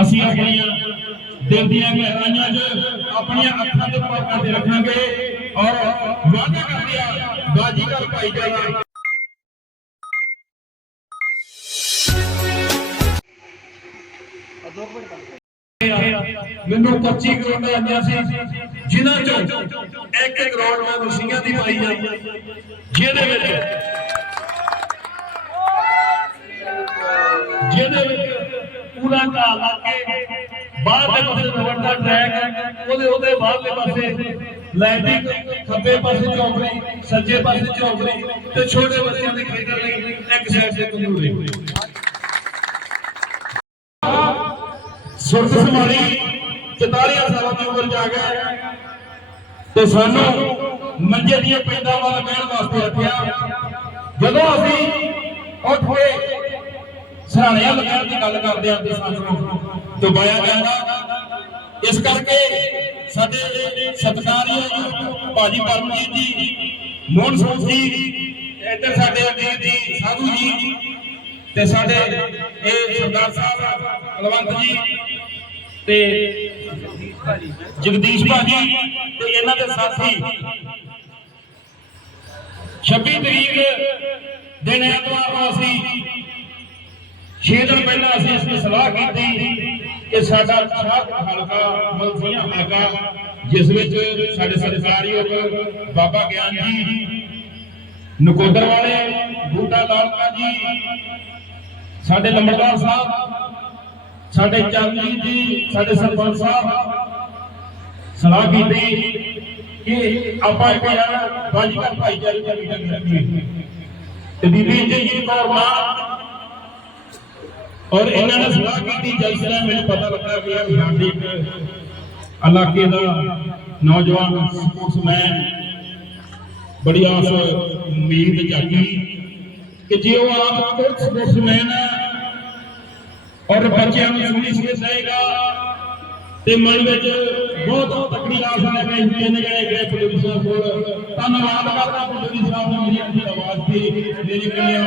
ਅਸੀਂ ਆਪਣੀਆਂ ਦਿਲ ਦੀਆਂ ਗਹਿਰਾਈਆਂ 'ਚ ਆਪਣੀਆਂ ਅੱਖਾਂ ਤੇ ਪਰਦਾ ਤੇ ਰੱਖਾਂਗੇ ਔਰ ਵਾਅਦਾ ਕਰਦੇ ਆ ਬਾਜੀਗਰ ਭਾਈਚਾਰਾ। ਮੈਨੂੰ 25 ਕਰੋੜ ਆਈਆਂ ਸੀ, ਜਿਨ੍ਹਾਂ ਚੋਂ ਇੱਕ ਕਰੋੜ ਮੈਂ ਰੁਸੀਆਂ ਦੀ ਪਾਈ ਆ, ਜਿਹਦੇ ਵਿੱਚ ਜਿਹਦੇ ਪੂਰਾ ਘਾਹ ਲਾ ਕੇ ਬਾਹਰਲੇ ਪਾਸੇ ਰੋਡ ਟਰੈਕ ਉਹਦੇ ਉਹਦੇ ਬਾਹਰਲੇ ਪਾਸੇ ਲਾਈਟਿੰਗ ਖੱਬੇ ਪਾਸੇ ਚੌਂਕੜੀ ਸੱਜੇ ਪਾਸੇ ਚੌਂਕੜੀ ਤੇ ਛੋਟੇ ਬੱਚਿਆਂ ਦੇ ਖੇਡਣ ਲਈ ਇੱਕ ਸਾਈਡ ਤੇ ਤੰਦੂਰੀ ਸੁਰਤ ਸੰਭਾਲੀ 44 ਸਾਲਾਂ ਦੀ ਉਮਰ ਚ ਆ ਗਿਆ ਤੇ ਸਾਨੂੰ ਮੰਜੇ ਦੀਆਂ ਪੈਂਦਾਂ ਵੱਲ ਬਹਿਣ ਵਾਸਤੇ ਆਖਿਆ ਜਦੋਂ ਅਸੀਂ ਉੱਠ ਕੇ ਸਰਾਣਿਆਂ ਲਗਾਉਣ ਦੀ ਗੱਲ ਕਰਦੇ ਹਾਂ ਤੇ ਸਾਨੂੰ ਦਬਾਇਆ ਜਾਂਦਾ ਇਸ ਕਰਕੇ ਸਾਡੇ ਸਤਿਕਾਰਯੋਗ ਭਾਜੀ ਪਰਮਜੀਤ ਜੀ, ਮੋਹਨ ਸਿੰਘ ਜੀ, ਇੱਧਰ ਸਾਡੇ ਅਜੀਤ ਜੀ ਸਾਧੂ ਜੀ, ਤੇ ਸਾਡੇ ਇਹ ਸਰਦਾਰ ਸਾਹਿਬ ਕੁਲਵੰਤ ਜੀ, ਤੇ ਜਗਦੀਸ਼ ਭਾਜੀ ਤੇ ਇਹਨਾਂ ਦੇ ਸਾਥੀ। 26 ਤਰੀਕ ਦਿਨ ਐਤਵਾਰ ਨੂੰ ਅਸੀਂ 6 ਦਿਨ ਪਹਿਲਾਂ ਅਸੀਂ ਇਸ ਦੀ ਸਲਾਹ ਕੀਤੀ ਕਿ ਸਾਡਾ ਸ਼ਾਹ ਹਲਕਾ ਮਲਸੀਆਂ ਹਲਕਾ, ਜਿਸ ਵਿੱਚ ਸਾਡੇ ਸਤਿਕਾਰਯੋਗ ਬਾਬਾ ਗਿਆਨ ਜੀ, ਨਕੋਦਰ ਵਾਲੇ ਬੂਟਾ ਲਾਲਕਾ ਜੀ, ਸਾਡੇ ਲੰਬੜਦਾਰ ਸਾਹਿਬ, ਸਾਡੇ ਚਰਨਜੀਤ ਜੀ, ਸਾਡੇ ਸਰਪੰਚ ਸਾਹਿਬ, ਸਲਾਹ ਕੀਤੀ ਕਿ ਆਪਾਂ ਇੱਕ ਯਾਰ ਬਾਜੀਗਰ ਭਾਈਚਾਰੇ ਦੀ ਮੀਟਿੰਗ ਰੱਖੀਏ ਤੇ ਬੀਬੀ ਜੀ ਕੌਰ ਮਾਂ ਔਰ ਇਹਨਾਂ ਨੇ ਸਲਾਹ ਕੀਤੀ ਜਲਸਰਾ ਮੈਨੂੰ ਪਤਾ ਲੱਗਾ ਕਿ ਇਹ ਸਾਡੇ ਇੱਕ ਇਲਾਕੇ ਦਾ ਨੌਜਵਾਨ ਸਪੋਰਟਸਮੈਨ, ਬੜੀ ਆਸ ਉਮੀਦ ਜਾਗੀ ਕਿ ਜੇ ਉਹ ਆਪ ਖੁਦ ਸਪੋਰਟਸਮੈਨ ਹੈ ਔਰ ਬੱਚਿਆਂ ਨੂੰ ਸੁਣੀ ਸਿਖਾਏਗਾ ਤੇ ਮਨ ਵਿੱਚ ਬਹੁਤ ਤਕੜੀ ਆਸ ਲੈ ਕੇ ਅਸੀਂ ਤਿੰਨ ਜਣੇ ਗਏ ਪੁਲਿਸ ਕੋਲ। ਧੰਨਵਾਦ ਕਰਦਾ ਪੁਲਿਸ ਸਾਹਿਬ ਨੇ ਮੇਰੀ ਆਵਾਜ਼ ਤੇ ਮੇਰੀ ਕੰਨਿਆ